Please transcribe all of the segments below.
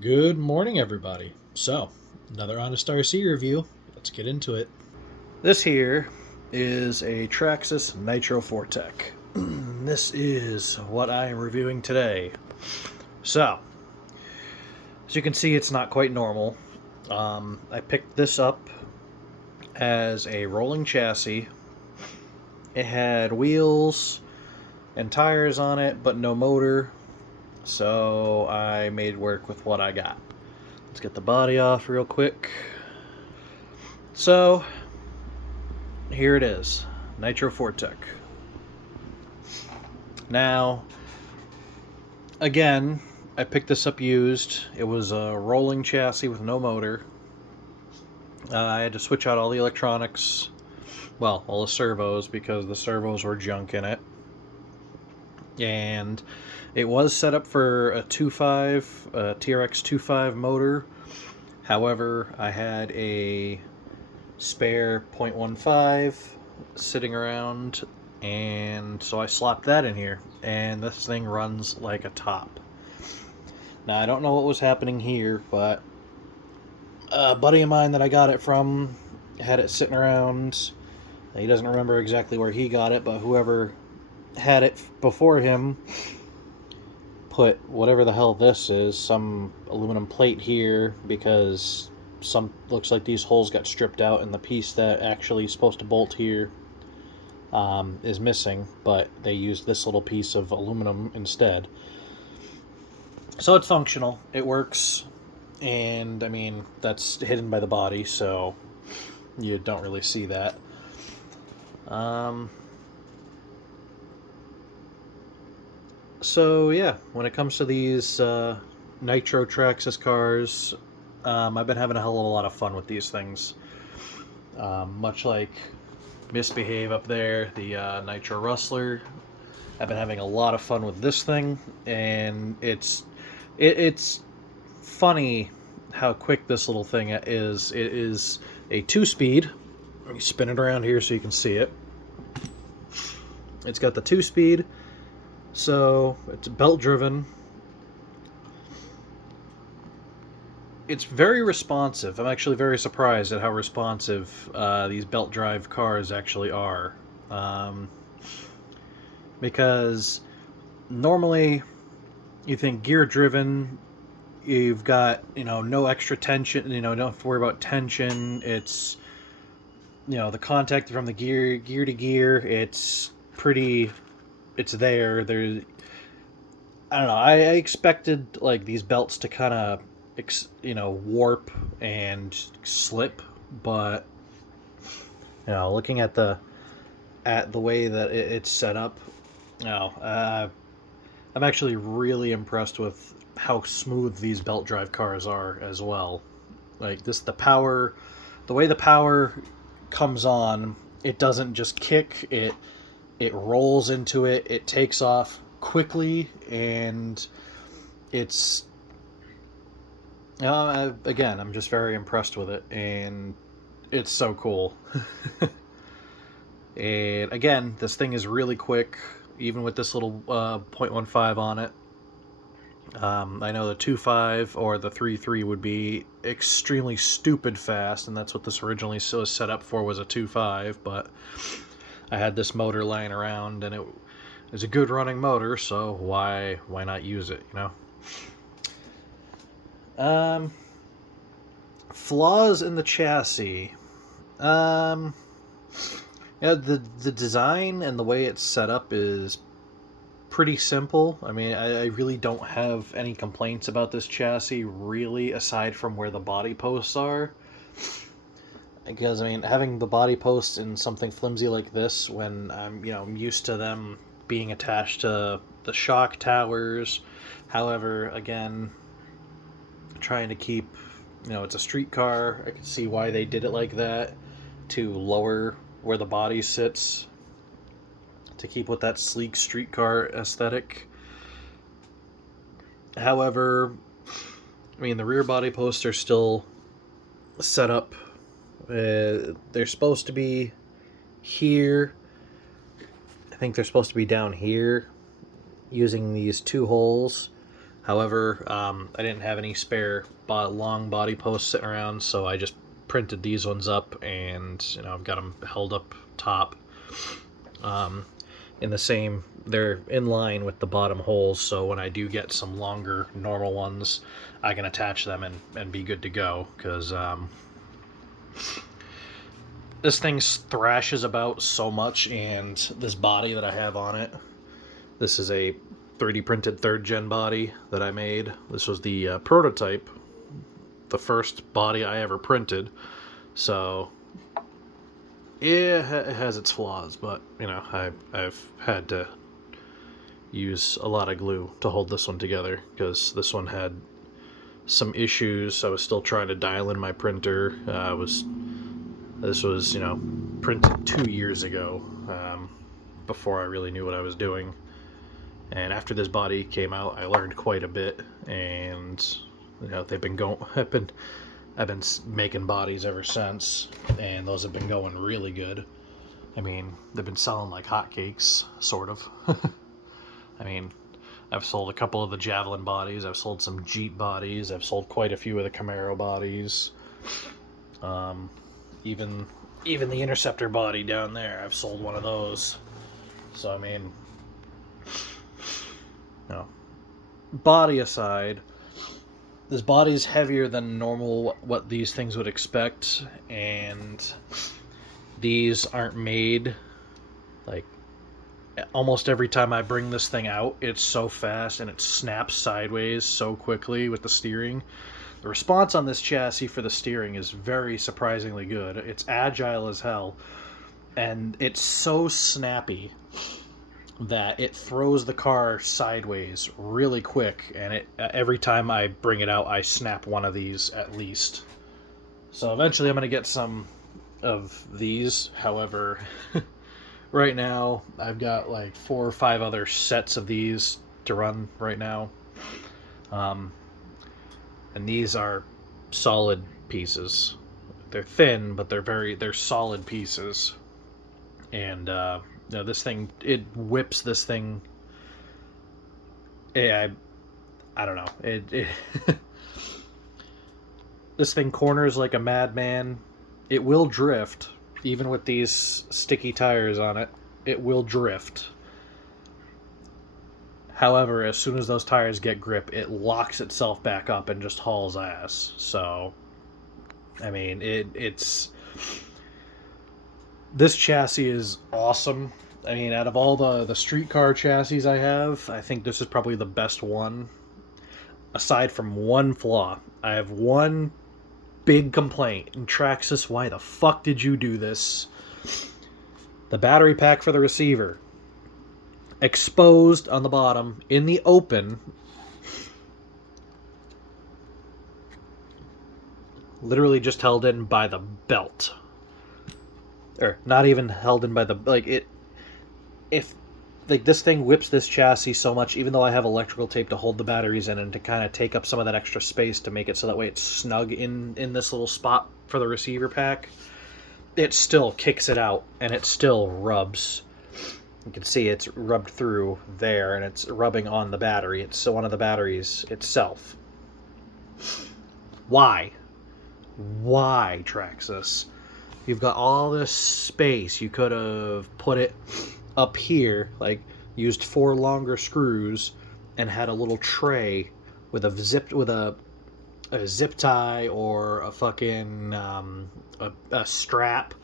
Good morning, everybody. So, another Honest RC review. Let's get into it. This here is a Traxxas Nitro 4tec. This is what I am reviewing today. So, as you can see, it's not quite normal. I picked this up as a rolling chassis. It had wheels and tires on it, but no motor. So I made work with what I got. Let's get the body off real quick. So here it is, Nitro 4tec. Now, again, I picked this up used. It was a rolling chassis with no motor. I had to switch out all the electronics, well, all the servos, because the servos were junk in it. And it was set up for a 2.5, TRX 2.5 motor. However, I had a spare 0.15 sitting around, and so I slapped that in here, and this thing runs like a top. Now, I don't know what was happening here, but a buddy of mine that I got it from had it sitting around. He doesn't remember exactly where he got it, but whoever had it before him put whatever the hell this is, some aluminum plate here, because some looks like these holes got stripped out and the piece that actually is supposed to bolt here is missing, but they used this little piece of aluminum instead. So it's functional, it works, and I mean, that's hidden by the body, so you don't really see that. So yeah, when it comes to these Nitro Traxxas cars, I've been having a hell of a lot of fun with these things. Much like Misbehave up there, the Nitro Rustler, I've been having a lot of fun with this thing, and it's funny how quick this little thing is. It is a 2-speed. Let me spin it around here so you can see it. It's got the 2-speed. So, it's belt driven. It's very responsive. I'm actually very surprised at how responsive these belt drive cars actually are. Because normally you think gear driven, you've got, no extra tension, don't have to worry about tension. It's, the contact from the gear to gear, it's there. I don't know. I expected like these belts to kind of, warp and slip, but looking at the way that it's set up, I'm actually really impressed with how smooth these belt drive cars are as well. Like the way the power comes on, it doesn't just kick it. It rolls into it, it takes off quickly, and it's... again, I'm just very impressed with it, and it's so cool. And again, this thing is really quick, even with this little 0.15 on it. I know the 2.5 or the 3.3 would be extremely stupid fast, and that's what this originally was set up for, was a 2.5, but I had this motor lying around, and it was a good running motor, so why not use it, Flaws in the chassis. Yeah, the design and the way it's set up is pretty simple. I mean, I really don't have any complaints about this chassis, really, aside from where the body posts are. Because, I mean, having the body posts in something flimsy like this, when I'm used to them being attached to the shock towers. However, again, trying to keep, it's a street car. I can see why they did it like that, to lower where the body sits, to keep with that sleek street car aesthetic. However, I mean, the rear body posts are still set up. They're supposed to be here. I think they're supposed to be down here using these two holes. However, I didn't have any spare long body posts sitting around, so I just printed these ones up, and I've got them held up top. In the same, they're in line with the bottom holes, so when I do get some longer normal ones, I can attach them and be good to go, because this thing thrashes about so much, and this body that I have on it, this is a 3D printed 3rd gen body that I made. This was the prototype, the first body I ever printed, so yeah, it has its flaws, but I've had to use a lot of glue to hold this one together, because this one had some issues. I was still trying to dial in my printer. This was printed 2 years ago, before I really knew what I was doing. And after this body came out, I learned quite a bit, and they've been going. I've been making bodies ever since, and those have been going really good. I mean, they've been selling like hotcakes, sort of. I mean, I've sold a couple of the Javelin bodies, I've sold some Jeep bodies, I've sold quite a few of the Camaro bodies. Even the Interceptor body down there, I've sold one of those. So I mean, body aside, this body is heavier than normal, what these things would expect, and these aren't made, like, almost every time I bring this thing out, it's so fast and it snaps sideways so quickly with the steering. The response on this chassis for the steering is very surprisingly good. It's agile as hell, and it's so snappy that it throws the car sideways really quick, and every time I bring it out, I snap one of these at least. So eventually I'm going to get some of these. However, right now I've got like 4 or 5 other sets of these to run right now. And these are solid pieces. They're thin, but they're solid pieces. And this thing, it whips this thing. I don't know. It this thing corners like a madman. It will drift, even with these sticky tires on it. It will drift. However, as soon as those tires get grip, it locks itself back up and just hauls ass. So, I mean, it's... This chassis is awesome. I mean, out of all the street car chassis I have, I think this is probably the best one. Aside from one flaw. I have one big complaint. And Traxxas, why the fuck did you do this? The battery pack for the receiver. Exposed on the bottom, in the open. Literally just held in by the belt. Or not even held in by the, like, it, if, like, this thing whips this chassis so much, even though I have electrical tape to hold the batteries in and to kind of take up some of that extra space to make it so that way it's snug in this little spot for the receiver pack, it still kicks it out, and it still rubs. You can see it's rubbed through there, and it's rubbing on the battery. It's one of the batteries itself. Why? Why, Traxxas? You've got all this space. You could have put it up here, like used 4 longer screws, and had a little tray with a zip tie or a fucking a strap,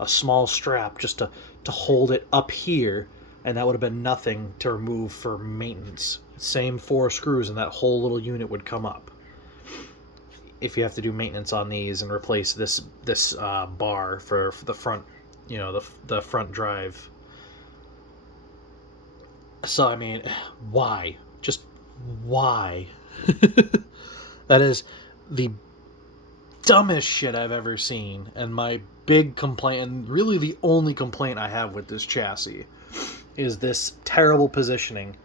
a small strap, just to hold it up here, and that would have been nothing to remove for maintenance. Same 4 screws, and that whole little unit would come up. If you have to do maintenance on these and replace this bar for the front, the front drive. So I mean, why? Just why? That is the dumbest shit I've ever seen, and my big complaint, and really the only complaint I have with this chassis, is this terrible positioning.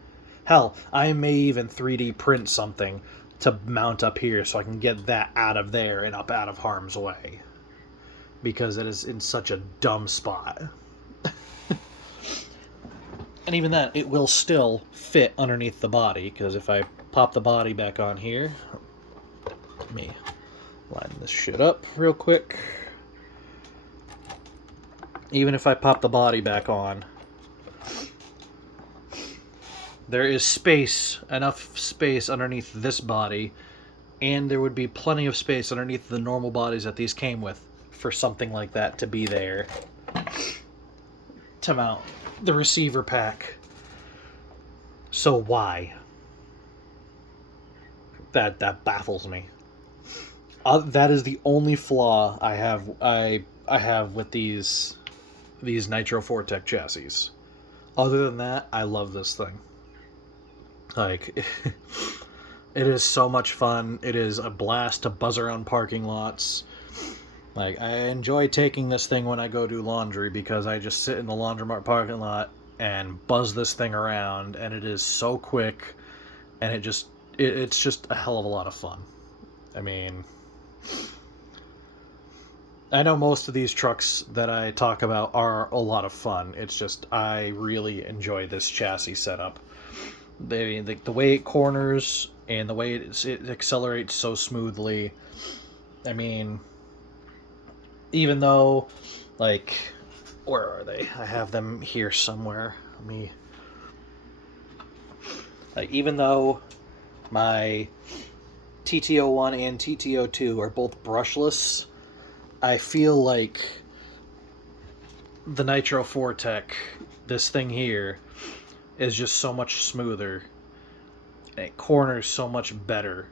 Hell, I may even 3D print something to mount up here so I can get that out of there and up out of harm's way, because it is in such a dumb spot. And even that, it will still fit underneath the body, because if I pop the body back on here. Let me line this shit up real quick. Even if I pop the body back on, there is space, enough space underneath this body, and there would be plenty of space underneath the normal bodies that these came with for something like that to be there to mount the receiver pack. So why? That baffles me. That is the only flaw I have with these Nitro 4tec chassis. Other than that, I love this thing. Like, it is so much fun. It is a blast to buzz around parking lots. Like, I enjoy taking this thing when I go do laundry because I just sit in the laundromat parking lot and buzz this thing around, and it is so quick, and it's just a hell of a lot of fun. I mean, I know most of these trucks that I talk about are a lot of fun. It's just I really enjoy this chassis setup. The way it corners and the way it accelerates so smoothly. I mean, even though, like, where are they? I have them here somewhere. Even though my TT01 and TT02 are both brushless, I feel like the Nitro 4tec, this thing here, is just so much smoother. And it corners so much better.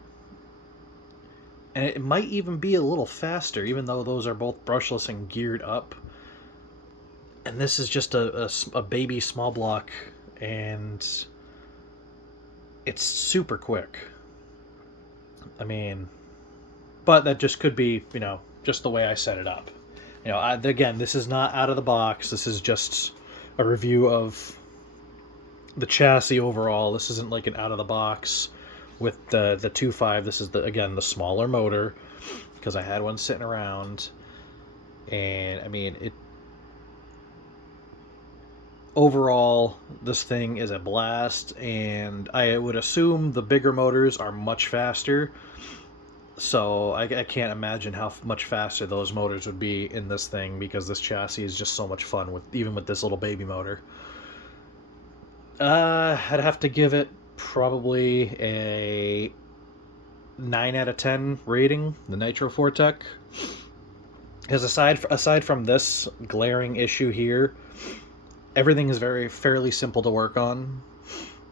And it might even be a little faster, even though those are both brushless and geared up. And this is just a baby small block, and it's super quick. I mean, but that just could be, just the way I set it up. Again, this is not out of the box. This is just a review of the chassis overall. This isn't like an out of the box with the 2.5. This is the smaller motor, because I had one sitting around, and I mean, overall, this thing is a blast, and I would assume the bigger motors are much faster, so I can't imagine how much faster those motors would be in this thing, because this chassis is just so much fun, even with this little baby motor. I'd have to give it probably a 9 out of 10 rating, the Nitro 4tec. Because aside from this glaring issue here, everything is fairly simple to work on.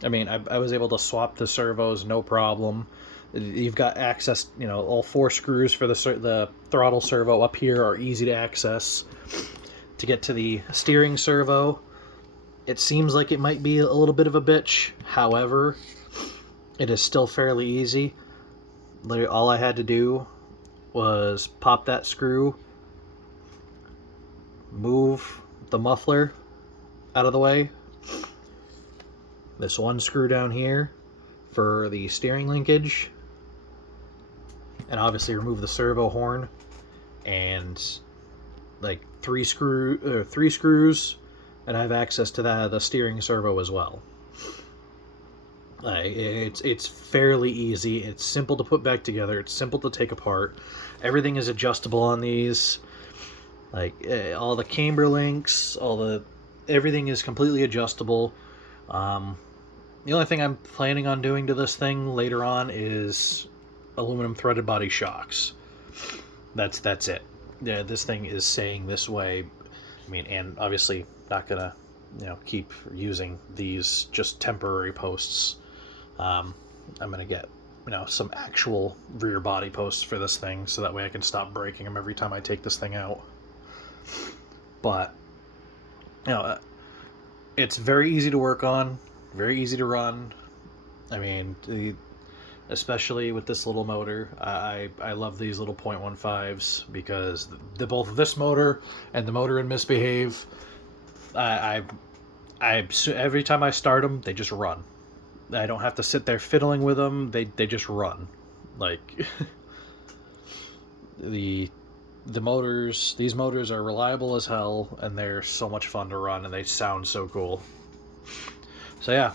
I mean, I was able to swap the servos, no problem. You've got access, all 4 screws for the throttle servo up here are easy to access. To get to the steering servo, it seems like it might be a little bit of a bitch. However, it is still fairly easy. Literally, all I had to do was pop that screw, move the muffler out of the way, this one screw down here for the steering linkage, and obviously remove the servo horn, and like 3 screws, and I have access to the steering servo as well. It's fairly easy. It's simple to put back together. It's simple to take apart. Everything is adjustable on these. All the camber links, everything is completely adjustable. The only thing I'm planning on doing to this thing later on is aluminum threaded body shocks. That's it. Yeah, this thing is staying this way. I mean, and obviously not gonna, keep using these just temporary posts. I'm gonna get, some actual rear body posts for this thing, so that way I can stop breaking them every time I take this thing out. But, it's very easy to work on, very easy to run. I mean, especially with this little motor, I love these little 0.15s, because both this motor and the motor in Misbehave, every time I start them, they just run. I don't have to sit there fiddling with them. They just run. These motors are reliable as hell, and they're so much fun to run, and they sound so cool. So yeah,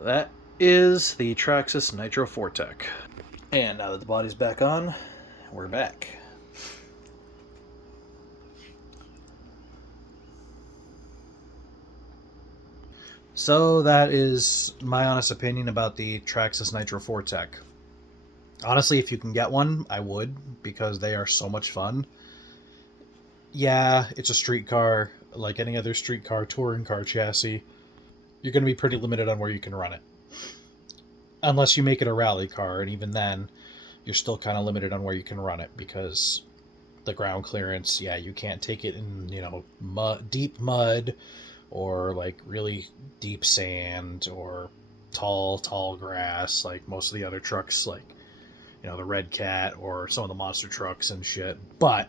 that is the Traxxas Nitro 4tec. And now that the body's back on, we're back. So that is my honest opinion about the Traxxas Nitro 4tec. Honestly, if you can get one, I would, because they are so much fun. Yeah, it's a street car, like any other street car, touring car chassis. You're going to be pretty limited on where you can run it. Unless you make it a rally car, and even then, you're still kind of limited on where you can run it, because the ground clearance, yeah, you can't take it in, deep mud, or like really deep sand, or tall grass, like most of the other trucks, like, the Red Cat, or some of the monster trucks and shit. But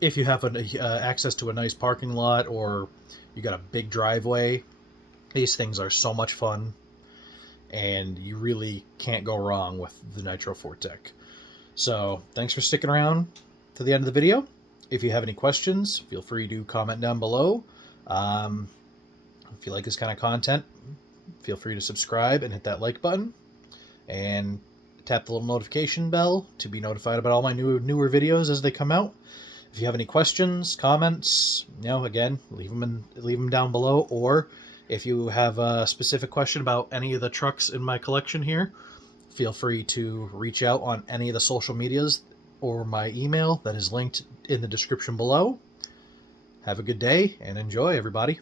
if you have access to a nice parking lot, or you got a big driveway, these things are so much fun, and you really can't go wrong with the Nitro 4tec. So thanks for sticking around to the end of the video. If you have any questions, feel free to comment down below. If you like this kind of content, feel free to subscribe and hit that like button, and tap the little notification bell to be notified about all my newer videos as they come out. If you have any questions, comments, again, leave them down below. Or if you have a specific question about any of the trucks in my collection here, feel free to reach out on any of the social medias or my email that is linked in the description below. Have a good day and enjoy, everybody.